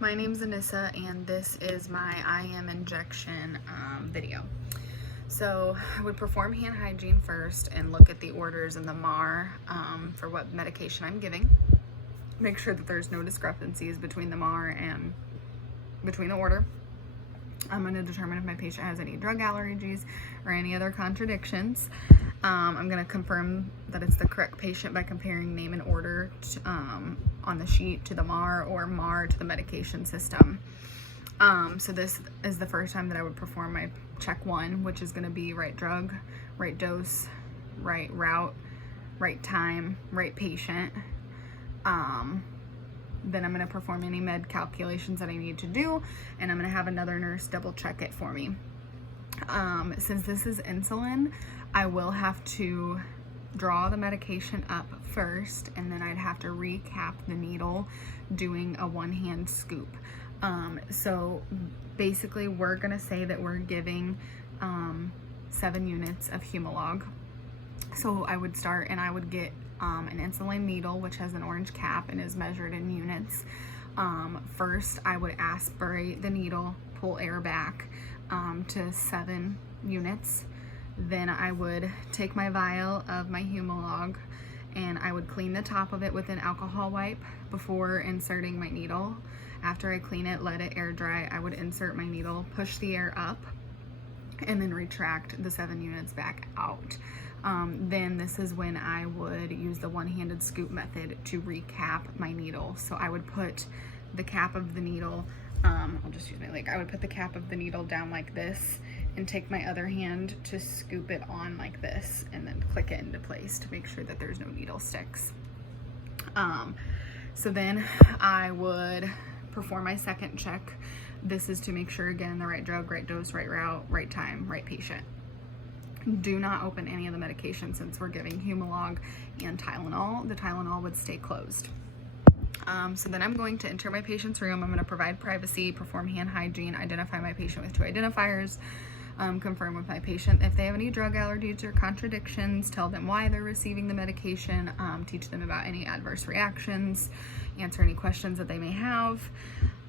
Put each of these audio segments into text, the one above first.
My name's Anissa, and this is my IM injection video. So I would perform hand hygiene first and look at the orders in the MAR for what medication I'm giving. Make sure that there's no discrepancies between the MAR and between the order. I'm going to determine if my patient has any drug allergies or any other contradictions. I'm going to confirm that it's the correct patient by comparing name and order on the sheet to the MAR or MAR to the medication system. So this is the first time that I would perform my check 1, which is going to be right drug, right dose, right route, right time, right patient. Then I'm going to perform any med calculations that I need to do, and I'm going to have another nurse double check it for me. Since this is insulin, I will have to draw the medication up first, and then I'd have to recap the needle doing a one-hand scoop. So basically we're going to say that we're giving 7 units of Humalog. So I would start and I would get an insulin needle, which has an orange cap and is measured in units. First, I would aspirate the needle, pull air back to 7 units. Then I would take my vial of my Humalog and I would clean the top of it with an alcohol wipe before inserting my needle. After I clean it, let it air dry, I would insert my needle, push the air up, and then retract the 7 units back out. Then this is when I would use the one-handed scoop method to recap my needle. So I would put the cap of the needle, I'll just use my leg, I would put the cap of the needle down like this and take my other hand to scoop it on like this and then click it into place to make sure that there's no needle sticks. So then I would perform my second check. This is to make sure, again, the right drug, right dose, right route, right time, right patient. Do not open any of the medication since we're giving Humalog and Tylenol. The Tylenol would stay closed. So then I'm going to enter my patient's room. I'm going to provide privacy, perform hand hygiene, identify my patient with 2 identifiers, confirm with my patient if they have any drug allergies or contradictions, tell them why they're receiving the medication, teach them about any adverse reactions, answer any questions that they may have.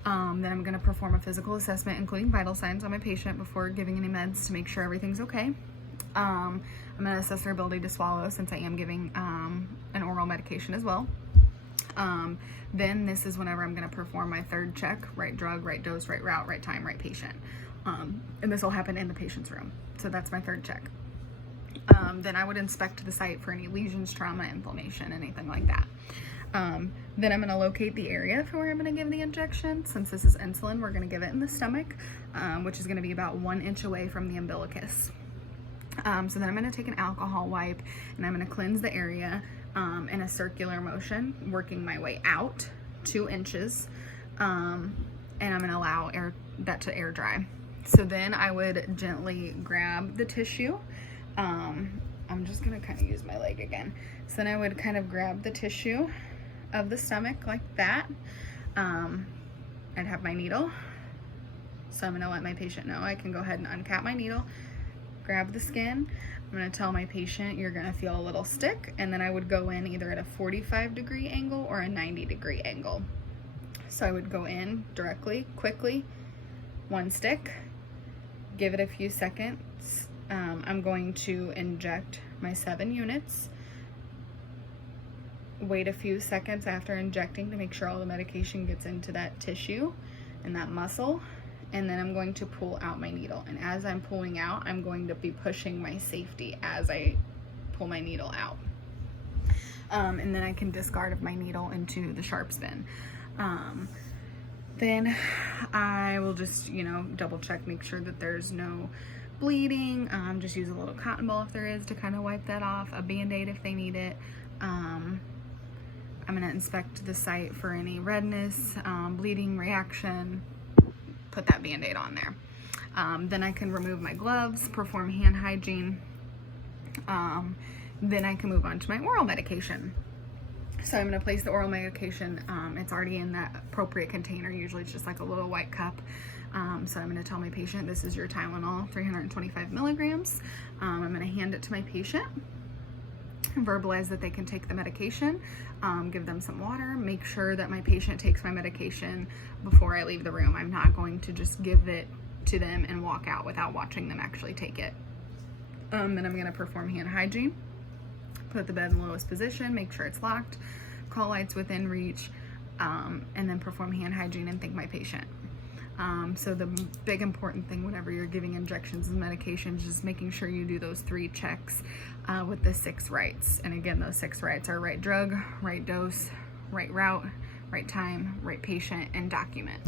Then I'm going to perform a physical assessment, including vital signs on my patient before giving any meds to make sure everything's okay. I'm going to assess their ability to swallow since I am giving an oral medication as well. Then this is whenever I'm going to perform my third check, right drug, right dose, right route, right time, right patient. And this will happen in the patient's room. So that's my third check. Then I would inspect the site for any lesions, trauma, inflammation, anything like that. Then I'm going to locate the area for where I'm going to give the injection. Since this is insulin, we're going to give it in the stomach, which is going to be about 1 inch away from the umbilicus. So then I'm going to take an alcohol wipe and I'm going to cleanse the area in a circular motion, working my way out 2 inches, and I'm going to allow that to air dry. So then I would gently grab the tissue. I'm just going to kind of use my leg again. So then I would kind of grab the tissue of the stomach like that. I'd have my needle. So I'm going to let my patient know I can go ahead and uncap my needle, grab the skin. I'm going to tell my patient you're going to feel a little stick, and then I would go in either at a 45-degree angle or a 90-degree angle. So I would go in directly, quickly, 1 stick, give it a few seconds. I'm going to inject my 7 units, wait a few seconds after injecting to make sure all the medication gets into that tissue and that muscle, and then I'm going to pull out my needle. And as I'm pulling out, I'm going to be pushing my safety as I pull my needle out. And then I can discard of my needle into the sharps bin. Then I will just, double check, make sure that there's no bleeding. Just use a little cotton ball if there is to kind of wipe that off, a Band-Aid if they need it. I'm going to inspect the site for any redness, bleeding, reaction, put that Band-Aid on there. Then I can remove my gloves, perform hand hygiene. Then I can move on to my oral medication. So I'm going to place the oral medication. It's already in that appropriate container. Usually it's just like a little white cup. So I'm going to tell my patient, this is your Tylenol, 325 milligrams. I'm going to hand it to my patient. verbalize that they can take the medication, give them some water, make sure that my patient takes my medication before I leave the room. I'm not going to just give it to them and walk out without watching them actually take it. Then I'm going to perform hand hygiene, put the bed in the lowest position, make sure it's locked, call lights within reach, and then perform hand hygiene and thank my patient. So the big important thing whenever you're giving injections and medications is making sure you do those 3 checks with the 6 rights. And again, those 6 rights are right drug, right dose, right route, right time, right patient, and document.